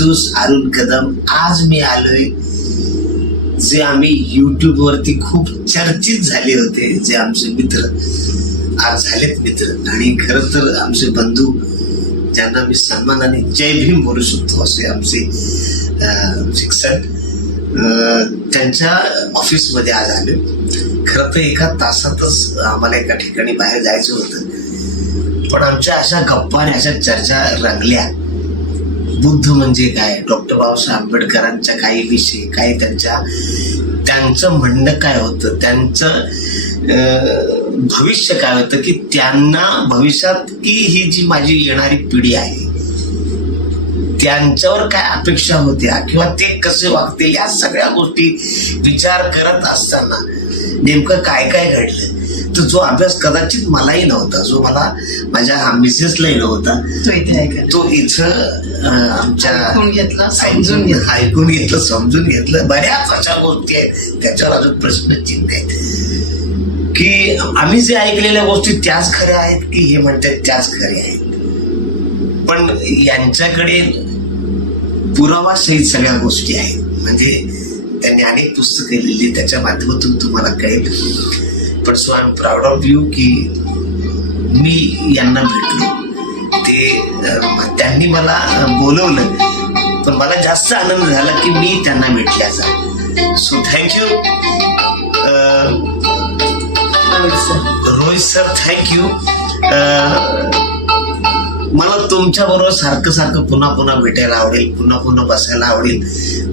निर्दोष अरुण कदम. आज मी आलोय जे आम्ही युट्यूब वरती खूप चर्चित झाले होते जे आमचे मित्र. आज झालेत मित्र. आणि खर तर आमचे बंधू ज्यांना मी सन्मानाने जय भीम बोलू शकतो असे आमचे शिक्षक त्यांच्या ऑफिसमध्ये आज आलो खरं तर एका तासातच आम्हाला एका ठिकाणी बाहेर जायचं होतं. पण आमच्या अशा गप्पा आणि अशा चर्चा रंगल्या. बुद्ध म्हणजे काय? डॉक्टर बाबासाहेब आंबेडकरांच्या काही विषय काही त्यांच्या त्यांचं म्हणणं काय होतं? त्यांचं भविष्य काय होतं की त्यांना भविष्यात की ही जी माझी येणारी पिढी आहे त्यांच्यावर काय अपेक्षा होत्या किंवा ते कसे वागतील? या सगळ्या गोष्टी विचार करत असताना नेमकं काय काय घडलं? तर जो अभ्यास कदाचित मलाही नव्हता जो मला माझ्या मिसेसलाही नव्हता तो इथे आमच्या ऐकून घेतला समजून घेतला. ऐकून घेतलं समजून घेतलं. बऱ्याच अशा गोष्टी आहेत त्याच्यावर अजून प्रश्नचिन्ह आहेत. की आम्ही जे ऐकलेल्या गोष्टी त्याच खऱ्या आहेत की हे म्हणतात त्याच खऱ्या आहेत? पण यांच्याकडे पुरावा सहित सगळ्या गोष्टी आहेत. म्हणजे त्यांनी अनेक पुस्तकं लिहिली त्याच्या माध्यमातून तुम्हाला कळेल. पण so I am proud of you की मी यांना भेटलो. ते त्यांनी मला बोलवलं. पण मला जास्त आनंद झाला की मी त्यांना भेटल्याचा. So thank you Rohit sir thank you मला तुमच्या बरोबर सारखं सारखं पुन्हा पुन्हा भेटायला आवडेल पुन्हा पुन्हा बसायला आवडेल.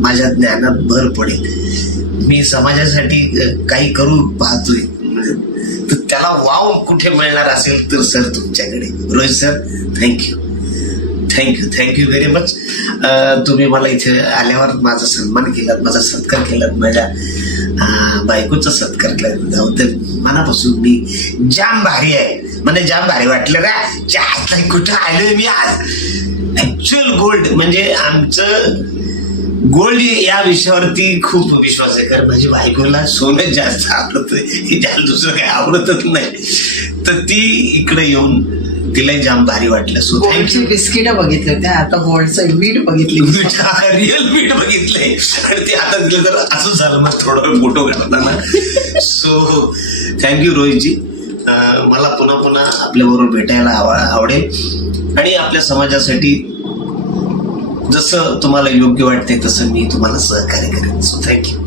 माझ्या ज्ञानात भर पडेल. मी समाजासाठी काही करू पाहतोय. तर वाव कुठे मिळणार असेल तर सर तुमच्याकडे Rohit sir thank you thank you thank you very much तुम्ही मला इथे आल्यावर माझा सन्मान केलात माझा सत्कार केलात माझ्या बायकोचा सत्कार केला त्याबद्दल मनापासून मी जाम भारी आहे. मला जाम भारी वाटलं रे कुठं आलोय मी आज? ऍक्च्युअल गोल्ड म्हणजे आमचं गोल्ड या विषयावरती खूप विश्वास आहे कारण माझी बायकोला सोनं जास्त आवडत. ज्याला दुसरं काही आवडतच नाही. तर ती इकडे येऊन तिला जाम भारी वाटलं. सो गोल्डची थँक्यू बिस्किट बघितले होते. आता गोल्डचं मीठ बघितली. रिअल मीट बघितलंय आणि ते आता दिलं तर असं झालं मग थोडा फोटो काढताना सो थँक्यू रोहितजी. मला पुन्हा पुन्हा आपल्याबरोबर भेटायला आव- आवडेल. आणि आपल्या समाजासाठी जसं तुम्हाला योग्य वाटते तसं मी तुम्हाला सहकार्य करेन. So thank you